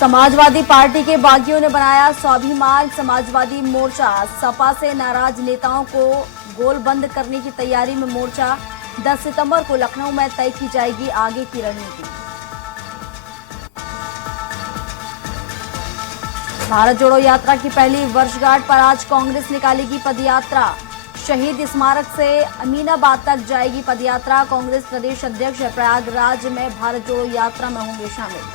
Samajwadi party के बागियों ने बनाया स्वाभिमान समाजवादी मोर्चा। सपा से नाराज नेताओं को गोलबंद करने की तैयारी में मोर्चा। 10 सितंबर को लखनऊ में तय की जाएगी आगे की रणनीति। भारत जोड़ो यात्रा की पहली वर्षगांठ पर आज कांग्रेस निकालेगी पदयात्रा। शहीद स्मारक से अमीनाबाद तक जाएगी पदयात्रा। कांग्रेस प्रदेश अध्यक्ष प्रयागराज में भारत जोड़ो यात्रा में होंगे शामिल।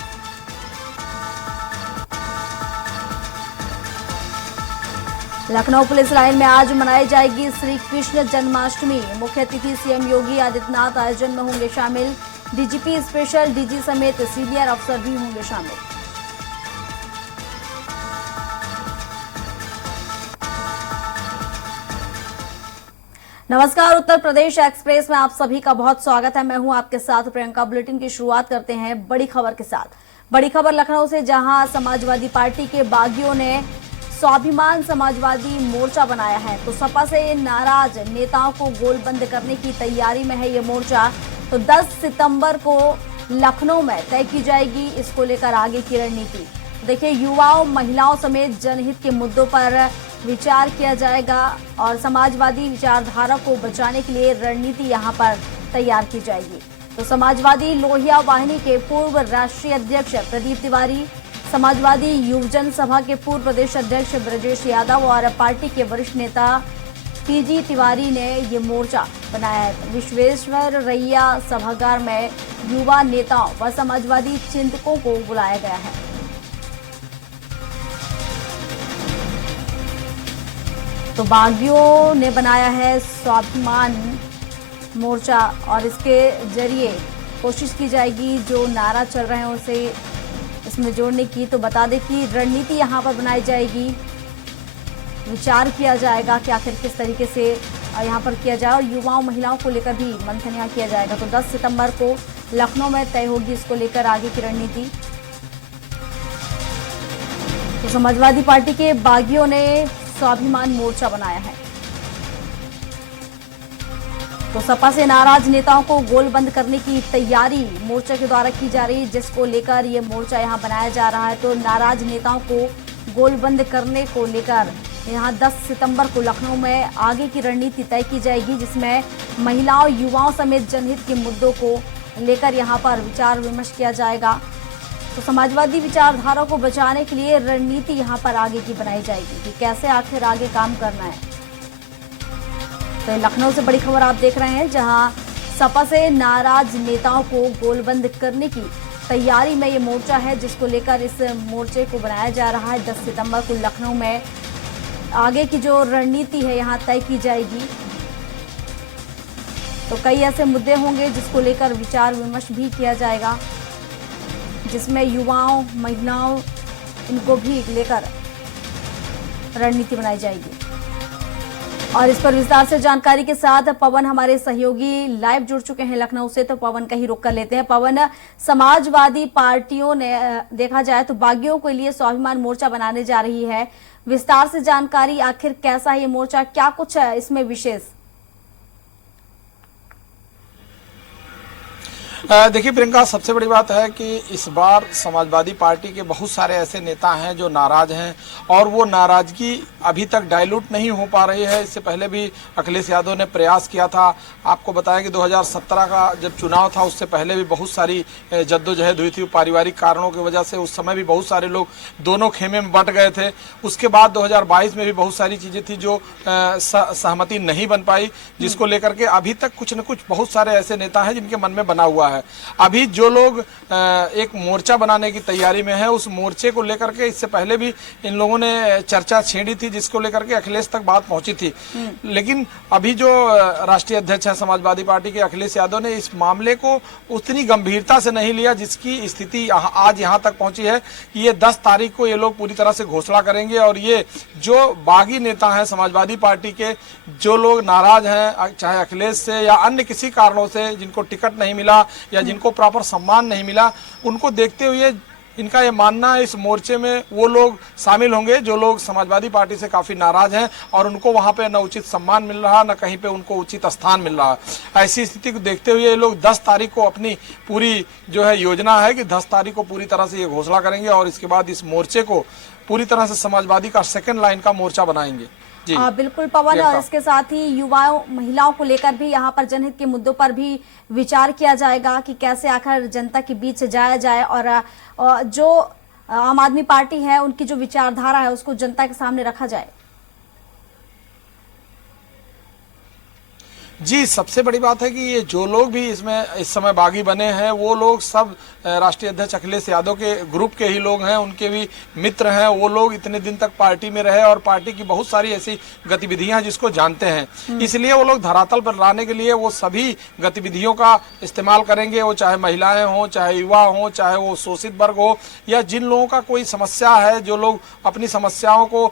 लखनऊ पुलिस लाइन में आज मनाई जाएगी श्री कृष्ण जन्माष्टमी। मुख्य अतिथि सीएम योगी आदित्यनाथ आयोजन में होंगे शामिल। डीजीपी स्पेशल डीजी समेत सीनियर अफसर भी होंगे शामिल। नमस्कार, उत्तर प्रदेश एक्सप्रेस में आप सभी का बहुत स्वागत है। मैं हूं आपके साथ प्रियंका। बुलेटिन की शुरुआत करते हैं बड़ी खबर के साथ। बड़ी खबर लखनऊ से, जहां समाजवादी पार्टी के बागियों ने स्वाभिमान समाजवादी मोर्चा बनाया है। तो सपा से नाराज नेताओं को गोलबंद करने की तैयारी में है ये मोर्चा। तो 10 सितंबर को लखनऊ में तय की जाएगी इसको लेकर आगे की रणनीति। देखिए, युवाओं महिलाओं समेत जनहित के मुद्दों पर विचार किया जाएगा और समाजवादी विचारधारा को बचाने के लिए रणनीति यहां पर तैयार की जाएगी। तो समाजवादी लोहिया वाहिनी के पूर्व राष्ट्रीय अध्यक्ष प्रदीप तिवारी, समाजवादी युवजन सभा के पूर्व प्रदेश अध्यक्ष ब्रजेश यादव और पार्टी के वरिष्ठ नेता पीजी तिवारी ने ये मोर्चा बनाया है। विश्वेश्वरैया सभागार में युवा नेताओं व समाजवादी चिंतकों को बुलाया गया है। तो बागियों ने बनाया है स्वाभिमान मोर्चा और इसके जरिए कोशिश की जाएगी जो नारा चल रहे हैं उसे इसमें जोड़ने की। तो बता दें कि रणनीति यहां पर बनाई जाएगी, विचार किया जाएगा कि आखिर किस तरीके से यहां पर किया जाए और युवाओं महिलाओं को लेकर भी मंथन यहाँ किया जाएगा। तो 10 सितंबर को लखनऊ में तय होगी इसको लेकर आगे की रणनीति। तो समाजवादी पार्टी के बागियों ने स्वाभिमान मोर्चा बनाया है। तो सपा से नाराज नेताओं को गोलबंद करने की तैयारी मोर्चा के द्वारा की जा रही है, जिसको लेकर ये मोर्चा यहां बनाया जा रहा है। तो नाराज नेताओं को गोलबंद करने को लेकर यहां 10 सितंबर को लखनऊ में आगे की रणनीति तय की जाएगी, जिसमें महिलाओं युवाओं समेत जनहित के मुद्दों को लेकर यहां पर विचार विमर्श किया जाएगा। तो समाजवादी विचारधारा को बचाने के लिए रणनीति यहां पर आगे की बनाई जाएगी कि कैसे आखिर आगे काम करना है। तो लखनऊ से बड़ी खबर आप देख रहे हैं, जहां सपा से नाराज नेताओं को गोलबंद करने की तैयारी में ये मोर्चा है, जिसको लेकर इस मोर्चे को बनाया जा रहा है। 10 सितंबर को लखनऊ में आगे की जो रणनीति है यहां तय की जाएगी। तो कई ऐसे मुद्दे होंगे जिसको लेकर विचार विमर्श भी किया जाएगा, जिसमें युवाओं महिलाओं इनको भी लेकर रणनीति बनाई जाएगी। और इस पर विस्तार से जानकारी के साथ पवन हमारे सहयोगी लाइव जुड़ चुके हैं लखनऊ से। तो पवन का ही रुख कर लेते हैं। पवन, समाजवादी पार्टियों ने देखा जाए तो बागियों के लिए स्वाभिमान मोर्चा बनाने जा रही है। विस्तार से जानकारी, आखिर कैसा है ये मोर्चा, क्या कुछ है इसमें विशेष? देखिए प्रियंका, सबसे बड़ी बात है कि इस बार समाजवादी पार्टी के बहुत सारे ऐसे नेता हैं जो नाराज हैं और वो नाराजगी अभी तक डाइल्यूट नहीं हो पा रही है। इससे पहले भी अखिलेश यादव ने प्रयास किया था। आपको बताया कि 2017 का जब चुनाव था उससे पहले भी बहुत सारी जद्दोजहद हुई थी पारिवारिक कारणों की वजह से। उस समय भी बहुत सारे लोग दोनों खेमे में बंट गए थे। उसके बाद 2022 में भी बहुत सारी चीज़ें थी जो सहमति नहीं बन पाई, जिसको लेकर के अभी तक कुछ न कुछ बहुत सारे ऐसे नेता हैं जिनके मन में बना हुआ है। अभी जो लोग एक मोर्चा बनाने की तैयारी में है, उस मोर्चे को लेकर के इससे पहले भी इन लोगों ने चर्चा छेड़ी थी, जिसको लेकर के अखिलेश तक बात पहुंची थी। लेकिन अभी जो राष्ट्रीय अध्यक्ष है समाजवादी पार्टी के अखिलेश यादव ने इस मामले को उतनी गंभीरता से नहीं लिया, जिसकी स्थिति आज यहां तक पहुंची है कि ये 10 तारीख को ये लोग पूरी तरह से घोषणा करेंगे और ये जो बागी नेता हैं समाजवादी पार्टी के, जो लोग नाराज हैं चाहे अखिलेश से या अन्य किसी कारणों से, जिनको टिकट नहीं मिला या जिनको प्रॉपर सम्मान नहीं मिला, उनको देखते हुए इनका ये मानना है इस मोर्चे में वो लोग शामिल होंगे जो लोग समाजवादी पार्टी से काफी नाराज हैं और उनको वहां पे न उचित सम्मान मिल रहा, न कहीं पे उनको उचित स्थान मिल रहा। ऐसी स्थिति को देखते हुए ये लोग 10 तारीख को अपनी पूरी जो है योजना है कि 10 तारीख को पूरी तरह से ये घोषणा करेंगे और इसके बाद इस मोर्चे को पूरी तरह से समाजवादी का सेकंड लाइन का मोर्चा बनाएंगे। जी बिल्कुल पवन, और इसके साथ ही युवाओं महिलाओं को लेकर भी यहाँ पर जनहित के मुद्दों पर भी विचार किया जाएगा कि कैसे आखिर जनता के बीच से जाया जाए और जो आम आदमी पार्टी है उनकी जो विचारधारा है उसको जनता के सामने रखा जाए। जी, सबसे बड़ी बात है कि ये जो लोग भी इसमें इस समय बागी बने हैं वो लोग सब राष्ट्रीय अध्यक्ष अखिलेश यादव के ग्रुप के ही लोग हैं, उनके भी मित्र हैं। वो लोग इतने दिन तक पार्टी में रहे और पार्टी की बहुत सारी ऐसी गतिविधियां जिसको जानते हैं, इसलिए वो लोग धरातल पर लाने के लिए वो सभी गतिविधियों का इस्तेमाल करेंगे। वो चाहे महिलाएं हों, चाहे युवा हों, चाहे वो शोषित वर्ग हो या जिन लोगों का कोई समस्या है, जो लोग अपनी समस्याओं को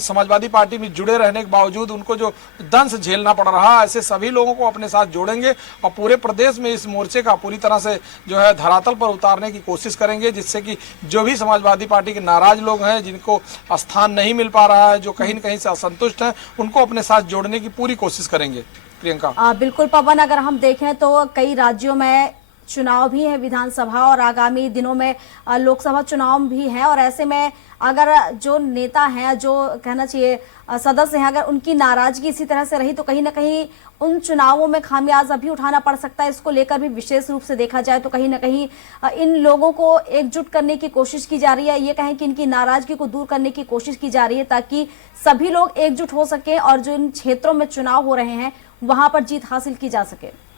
समाजवादी पार्टी में जुड़े रहने के बावजूद उनको जो दंश झेलना पड़ रहा, ऐसे सभी लोगों को अपने साथ जोड़ेंगे और पूरे प्रदेश में इस मोर्चे का पूरी तरह से जो है धरातल पर उतारने की कोशिश करेंगे, जिससे कि जो भी समाजवादी पार्टी के नाराज लोग हैं, जिनको स्थान नहीं मिल पा रहा है, जो कहीं न कहीं से असंतुष्ट हैं, उनको अपने साथ जोड़ने की पूरी कोशिश करेंगे। प्रियंका बिल्कुल पवन, अगर हम देखें तो कई राज्यों में चुनाव भी है विधानसभा और आगामी दिनों में लोकसभा चुनाव भी है, और ऐसे में अगर जो नेता हैं, जो कहना चाहिए सदस्य हैं, अगर उनकी नाराजगी इसी तरह से रही तो कहीं ना कहीं उन चुनावों में खामियाजा भी उठाना पड़ सकता है। इसको लेकर भी विशेष रूप से देखा जाए तो कहीं ना कहीं इन लोगों को एकजुट करने की कोशिश की जा रही है, ये कहें कि इनकी नाराजगी को दूर करने की कोशिश की जा रही है ताकि सभी लोग एकजुट हो सके और जो इन क्षेत्रों में चुनाव हो रहे हैं वहां पर जीत हासिल की जा सके।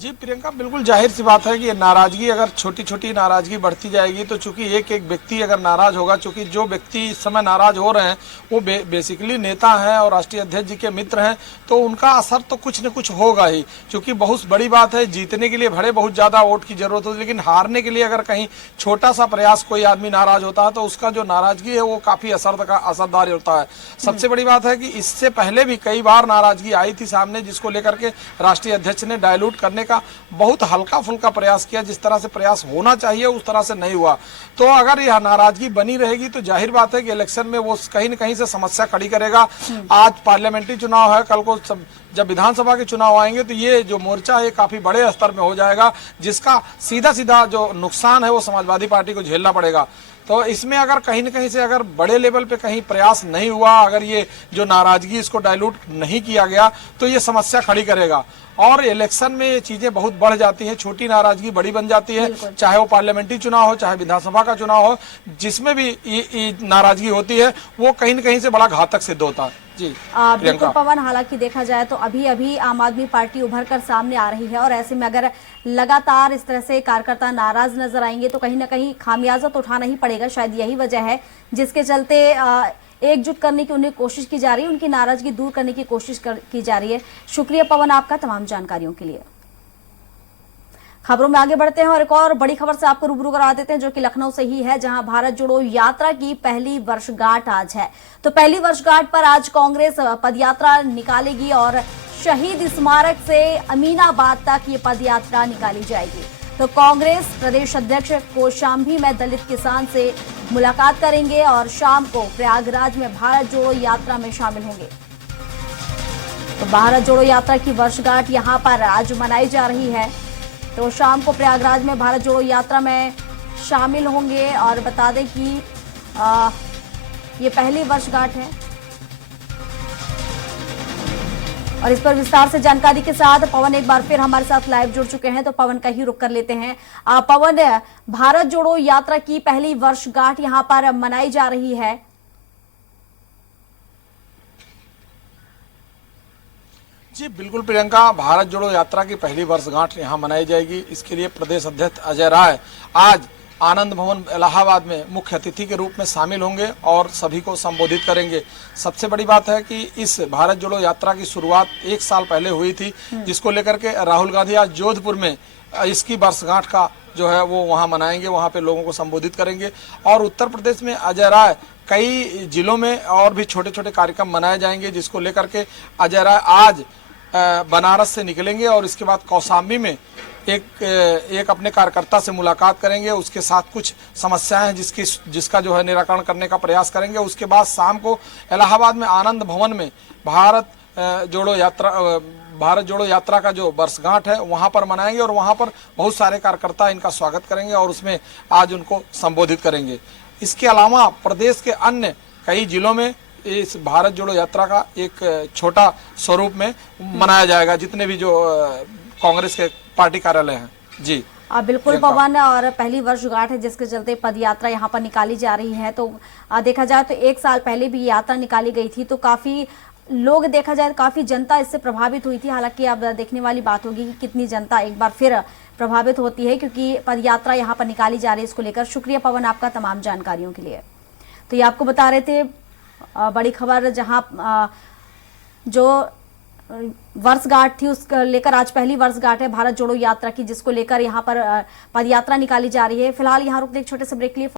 जी प्रियंका, बिल्कुल जाहिर सी बात है कि नाराजगी अगर छोटी छोटी नाराजगी बढ़ती जाएगी तो चूंकि एक एक व्यक्ति अगर नाराज होगा, चूंकि जो व्यक्ति इस समय नाराज हो रहे हैं वो बेसिकली नेता हैं और राष्ट्रीय अध्यक्ष जी के मित्र हैं, तो उनका असर तो कुछ न कुछ होगा ही। क्योंकि बहुत बड़ी बात है, जीतने के लिए भले बहुत ज्यादा वोट की जरूरत होती है, लेकिन हारने के लिए अगर कहीं छोटा सा प्रयास कोई आदमी नाराज होता है तो उसका जो नाराजगी है वो काफी असरदार होता है। सबसे बड़ी बात है कि इससे पहले भी कई बार नाराजगी आई थी सामने, जिसको लेकर के राष्ट्रीय अध्यक्ष ने डायलूट करने का बहुत हल्का फुल्का प्रयास किया, जिस तरह से प्रयास होना चाहिए उस तरह से नहीं हुआ। तो अगर यह नाराजगी बनी रहेगी तो जाहिर बात है कि इलेक्शन में वो कहीं न कहीं से समस्या खड़ी करेगा। आज पार्लियामेंट्री चुनाव है, कल को जब विधानसभा के चुनाव आएंगे तो ये जो मोर्चा है काफी बड़े स्तर में हो जाएगा, जिसका सीधा सीधा जो नुकसान है वो समाजवादी पार्टी को झेलना पड़ेगा। तो इसमें अगर कहीं न कहीं से अगर बड़े लेवल पे कहीं प्रयास नहीं हुआ, अगर ये जो नाराजगी इसको डाइल्यूट नहीं किया गया तो ये समस्या खड़ी करेगा और इलेक्शन में ये चीजें बहुत बढ़ जाती हैं, छोटी नाराजगी बड़ी बन जाती है। चाहे वो पार्लियामेंट्री चुनाव हो, चाहे विधानसभा का चुनाव हो, जिसमें भी ये नाराजगी होती है वो कहीं न कहीं से बड़ा घातक सिद्ध होता है। जी बिल्कुल पवन, हालांकि देखा जाए तो अभी अभी आम आदमी पार्टी उभर कर सामने आ रही है और ऐसे में अगर लगातार इस तरह से कार्यकर्ता नाराज नजर आएंगे तो कहीं ना कहीं खामियाजा तो उठाना ही पड़ेगा। शायद यही वजह है जिसके चलते एकजुट करने की उन्हें कोशिश की जा रही है, उनकी नाराजगी दूर करने की कोशिश की जा रही है। शुक्रिया पवन आपका तमाम जानकारियों के लिए। खबरों में आगे बढ़ते हैं और एक और बड़ी खबर से आपको रूबरू करा देते हैं जो कि लखनऊ से ही है, जहां भारत जोड़ो यात्रा की पहली वर्षगांठ आज है। तो पहली वर्षगांठ पर आज कांग्रेस पदयात्रा निकालेगी और शहीद स्मारक से अमीनाबाद तक ये पदयात्रा निकाली जाएगी। तो कांग्रेस प्रदेश अध्यक्ष कौशाम्बी में दलित किसान से मुलाकात करेंगे और शाम को प्रयागराज में भारत जोड़ो यात्रा में शामिल होंगे। तो भारत जोड़ो यात्रा की वर्षगांठ यहां पर आज मनाई जा रही है। तो शाम को प्रयागराज में भारत जोड़ो यात्रा में शामिल होंगे और बता दें कि ये पहली वर्षगांठ है। और इस पर विस्तार से जानकारी के साथ पवन एक बार फिर हमारे साथ लाइव जुड़ चुके हैं, तो पवन का ही रुख कर लेते हैं। पवन, भारत जोड़ो यात्रा की पहली वर्षगांठ यहां पर मनाई जा रही है। जी बिल्कुल प्रियंका, भारत जोड़ो यात्रा की पहली वर्षगांठ यहां मनाई जाएगी। इसके लिए प्रदेश अध्यक्ष अजय राय आज आनंद भवन इलाहाबाद में मुख्य अतिथि के रूप में शामिल होंगे और सभी को संबोधित करेंगे। सबसे बड़ी बात है कि इस भारत जोड़ो यात्रा की शुरुआत 1 साल पहले हुई थी, जिसको लेकर के राहुल गांधी आज जोधपुर में इसकी वर्षगांठ का जो है वो वहां मनाएंगे, वहां पे लोगों को संबोधित करेंगे। और उत्तर प्रदेश में अजय राय कई जिलों में और भी छोटे छोटे कार्यक्रम मनाए जाएंगे, जिसको लेकर के अजय राय आज बनारस से निकलेंगे और इसके बाद कौशाम्बी में एक अपने कार्यकर्ता से मुलाकात करेंगे, उसके साथ कुछ समस्याएं हैं जिसका जो है निराकरण करने का प्रयास करेंगे। उसके बाद शाम को इलाहाबाद में आनंद भवन में भारत जोड़ो यात्रा का जो वर्षगांठ है वहां पर मनाएंगे और वहां पर बहुत सारे कार्यकर्ता इनका स्वागत करेंगे और उसमें आज उनको संबोधित करेंगे। इसके अलावा प्रदेश के अन्य कई जिलों में इस भारत जोड़ो यात्रा का एक छोटा स्वरूप में मनाया जाएगा, जितने भी जो कांग्रेस के पार्टी कार्यालय हैं। जी बिल्कुल पवन, और पहली वर्षगांठ है जिसके चलते पद यात्रा यहाँ पर निकाली जा रही है। तो देखा जाए तो 1 साल पहले भी यात्रा निकाली गई थी, तो काफी लोग, देखा जाए काफी जनता इससे प्रभावित हुई थी। हालांकि अब देखने वाली बात होगी कि कितनी जनता एक बार फिर प्रभावित होती है, क्योंकि पद यात्रा यहाँ पर निकाली जा रही है। इसको लेकर शुक्रिया पवन आपका तमाम जानकारियों के लिए। तो ये आपको बता रहे थे बड़ी खबर, जहां जो वर्षगांठ थी उसको लेकर आज पहली वर्षगांठ है भारत जोड़ो यात्रा की, जिसको लेकर यहाँ पर पद यात्रा निकाली जा रही है। फिलहाल यहाँ रुकते एक छोटे से ब्रेक लिए।